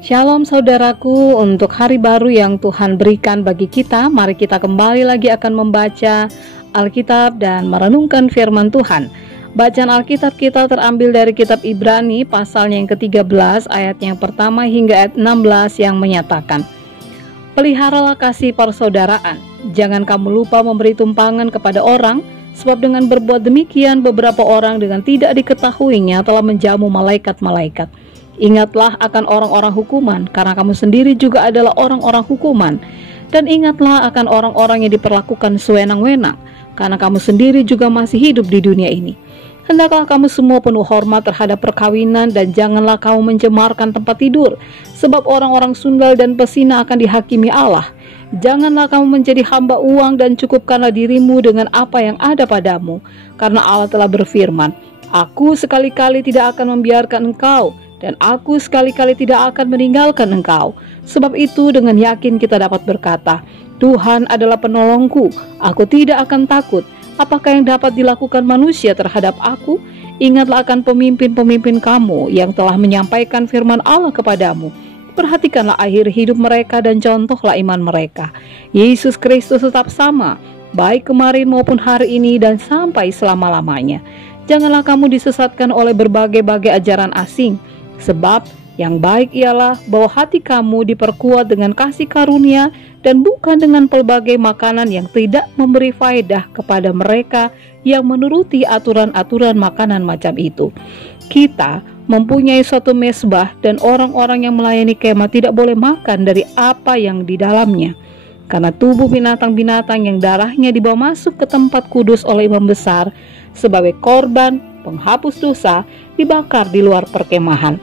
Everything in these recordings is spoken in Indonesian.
Shalom saudaraku, untuk hari baru yang Tuhan berikan bagi kita, mari kita kembali lagi akan membaca Alkitab dan merenungkan firman Tuhan. Bacaan Alkitab kita terambil dari kitab Ibrani pasalnya yang ke-13 ayat yang pertama hingga ayat 16 yang menyatakan, peliharalah kasih persaudaraan, jangan kamu lupa memberi tumpangan kepada orang, sebab dengan berbuat demikian beberapa orang dengan tidak diketahuinya telah menjamu malaikat-malaikat. Ingatlah akan orang-orang hukuman, karena kamu sendiri juga adalah orang-orang hukuman. Dan ingatlah akan orang-orang yang diperlakukan sewenang-wenang, karena kamu sendiri juga masih hidup di dunia ini. Hendaklah kamu semua penuh hormat terhadap perkawinan, dan janganlah kamu mencemarkan tempat tidur, sebab orang-orang sundal dan pesina akan dihakimi Allah. Janganlah kamu menjadi hamba uang, dan cukupkanlah dirimu dengan apa yang ada padamu, karena Allah telah berfirman, Aku sekali-kali tidak akan membiarkan engkau, dan aku sekali-kali tidak akan meninggalkan engkau. Sebab itu dengan yakin kita dapat berkata, Tuhan adalah penolongku, aku tidak akan takut. Apakah yang dapat dilakukan manusia terhadap aku? Ingatlah akan pemimpin-pemimpin kamu yang telah menyampaikan firman Allah kepadamu. Perhatikanlah akhir hidup mereka dan contohlah iman mereka. Yesus Kristus tetap sama, baik kemarin maupun hari ini dan sampai selama-lamanya. Janganlah kamu disesatkan oleh berbagai-bagai ajaran asing, sebab yang baik ialah bahwa hati kamu diperkuat dengan kasih karunia dan bukan dengan pelbagai makanan yang tidak memberi faedah kepada mereka yang menuruti aturan-aturan makanan macam itu. Kita mempunyai suatu mezbah dan orang-orang yang melayani kemah tidak boleh makan dari apa yang di dalamnya. Karena tubuh binatang-binatang yang darahnya dibawa masuk ke tempat kudus oleh imam besar sebagai korban penghapus dosa dibakar di luar perkemahan.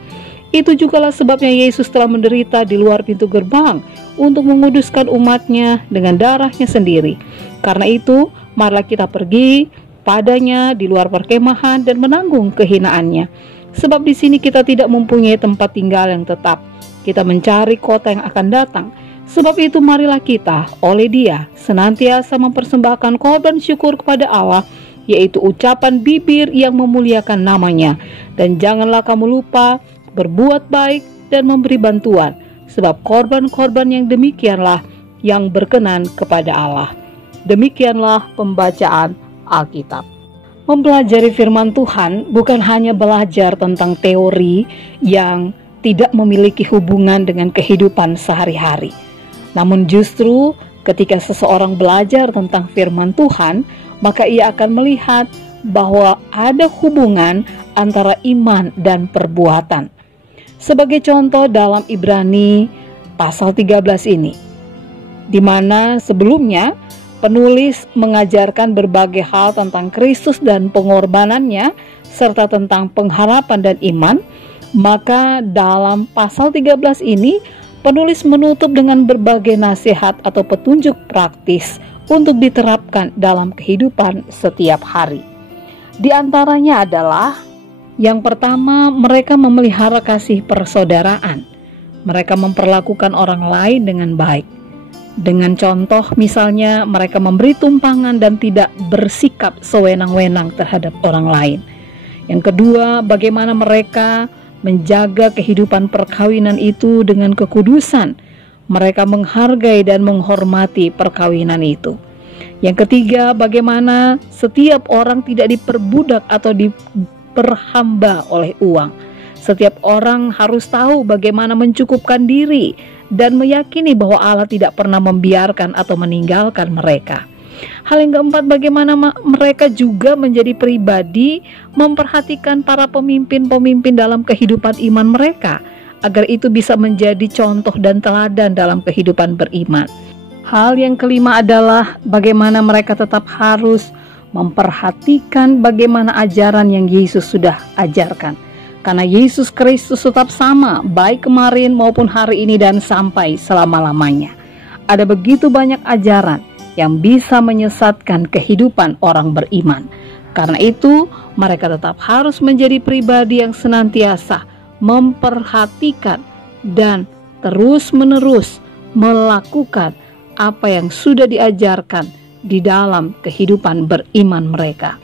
Itu jugalah sebabnya Yesus telah menderita di luar pintu gerbang untuk menguduskan umatnya dengan darahnya sendiri. Karena itu, marilah kita pergi padanya di luar perkemahan dan menanggung kehinaannya. Sebab di sini kita tidak mempunyai tempat tinggal yang tetap. Kita mencari kota yang akan datang. Sebab itu marilah kita oleh Dia senantiasa mempersembahkan korban syukur kepada Allah, yaitu ucapan bibir yang memuliakan namanya. Dan janganlah kamu lupa berbuat baik dan memberi bantuan, sebab korban-korban yang demikianlah yang berkenan kepada Allah. Demikianlah pembacaan Alkitab. Mempelajari firman Tuhan bukan hanya belajar tentang teori yang tidak memiliki hubungan dengan kehidupan sehari-hari. Namun justru ketika seseorang belajar tentang firman Tuhan, maka ia akan melihat bahwa ada hubungan antara iman dan perbuatan. Sebagai contoh dalam Ibrani pasal 13 ini, di mana sebelumnya penulis mengajarkan berbagai hal tentang Kristus dan pengorbanannya, serta tentang pengharapan dan iman, maka dalam pasal 13 ini penulis menutup dengan berbagai nasihat atau petunjuk praktis untuk diterapkan dalam kehidupan setiap hari. Di antaranya adalah yang pertama, mereka memelihara kasih persaudaraan. Mereka memperlakukan orang lain dengan baik. Dengan contoh misalnya mereka memberi tumpangan dan tidak bersikap sewenang-wenang terhadap orang lain. Yang kedua, bagaimana mereka menjaga kehidupan perkawinan itu dengan kekudusan. Mereka menghargai dan menghormati perkawinan itu. Yang ketiga, bagaimana setiap orang tidak diperbudak atau diperhamba oleh uang. Setiap orang harus tahu bagaimana mencukupkan diri dan meyakini bahwa Allah tidak pernah membiarkan atau meninggalkan mereka. Hal yang keempat, bagaimana mereka juga menjadi pribadi memperhatikan para pemimpin-pemimpin dalam kehidupan iman mereka, agar itu bisa menjadi contoh dan teladan dalam kehidupan beriman. Hal yang kelima adalah bagaimana mereka tetap harus memperhatikan bagaimana ajaran yang Yesus sudah ajarkan. Karena Yesus Kristus tetap sama, baik kemarin maupun hari ini dan sampai selama-lamanya. Ada begitu banyak ajaran yang bisa menyesatkan kehidupan orang beriman. Karena itu, mereka tetap harus menjadi pribadi yang senantiasa memperhatikan dan terus-menerus melakukan apa yang sudah diajarkan di dalam kehidupan beriman mereka.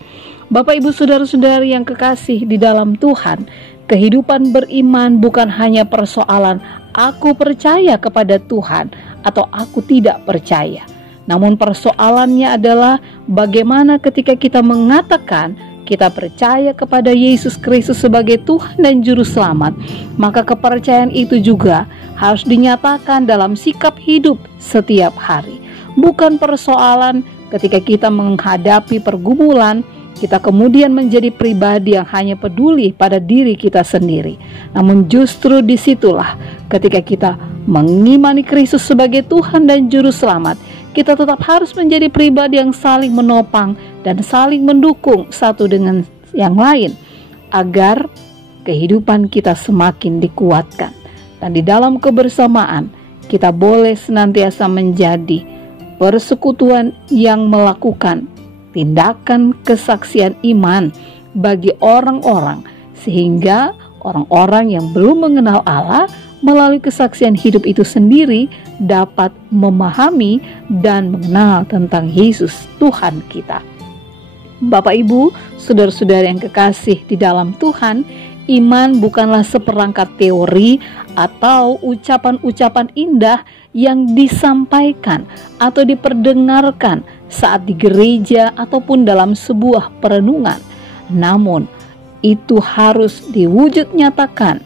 Bapak, Ibu, saudara-saudari yang kekasih di dalam Tuhan, kehidupan beriman bukan hanya persoalan aku percaya kepada Tuhan atau aku tidak percaya. Namun persoalannya adalah bagaimana ketika kita mengatakan kita percaya kepada Yesus Kristus sebagai Tuhan dan Juru Selamat, maka kepercayaan itu juga harus dinyatakan dalam sikap hidup setiap hari. Bukan persoalan ketika kita menghadapi pergumulan, kita kemudian menjadi pribadi yang hanya peduli pada diri kita sendiri. Namun justru disitulah ketika kita mengimani Kristus sebagai Tuhan dan Juru Selamat, kita tetap harus menjadi pribadi yang saling menopang dan saling mendukung satu dengan yang lain, agar kehidupan kita semakin dikuatkan. Dan di dalam kebersamaan, kita boleh senantiasa menjadi persekutuan yang melakukan tindakan kesaksian iman bagi orang-orang, sehingga orang-orang yang belum mengenal Allah melalui kesaksian hidup itu sendiri dapat memahami dan mengenal tentang Yesus Tuhan kita. Bapak Ibu, saudara-saudara yang kekasih di dalam Tuhan, iman bukanlah seperangkat teori atau ucapan-ucapan indah yang disampaikan atau diperdengarkan saat di gereja ataupun dalam sebuah perenungan. Namun, itu harus diwujud nyatakan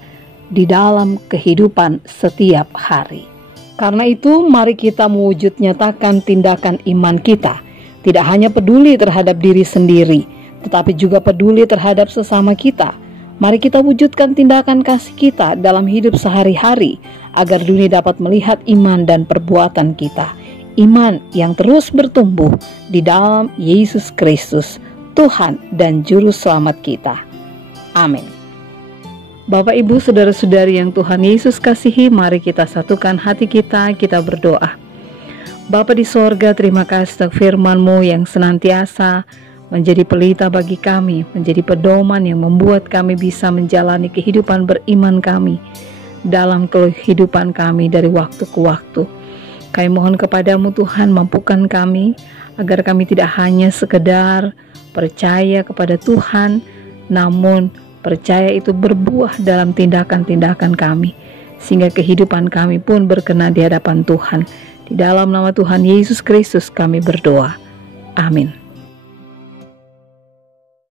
di dalam kehidupan setiap hari. Karena itu, mari kita mewujud nyatakan tindakan iman kita. Tidak hanya peduli terhadap diri sendiri, tetapi juga peduli terhadap sesama kita. Mari kita wujudkan tindakan kasih kita dalam hidup sehari-hari, agar dunia dapat melihat iman dan perbuatan kita. Iman yang terus bertumbuh di dalam Yesus Kristus, Tuhan dan Juru Selamat kita. Amin. Bapak, Ibu, saudara-saudari yang Tuhan Yesus kasihi, mari kita satukan hati kita berdoa. Bapa di sorga, terima kasih untuk firman-Mu yang senantiasa menjadi pelita bagi kami, menjadi pedoman yang membuat kami bisa menjalani kehidupan beriman kami dalam kehidupan kami dari waktu ke waktu. Kami mohon kepadamu Tuhan, mampukan kami agar kami tidak hanya sekedar percaya kepada Tuhan, namun percaya itu berbuah dalam tindakan-tindakan kami, sehingga kehidupan kami pun berkenan di hadapan Tuhan. Di dalam nama Tuhan Yesus Kristus kami berdoa. Amin.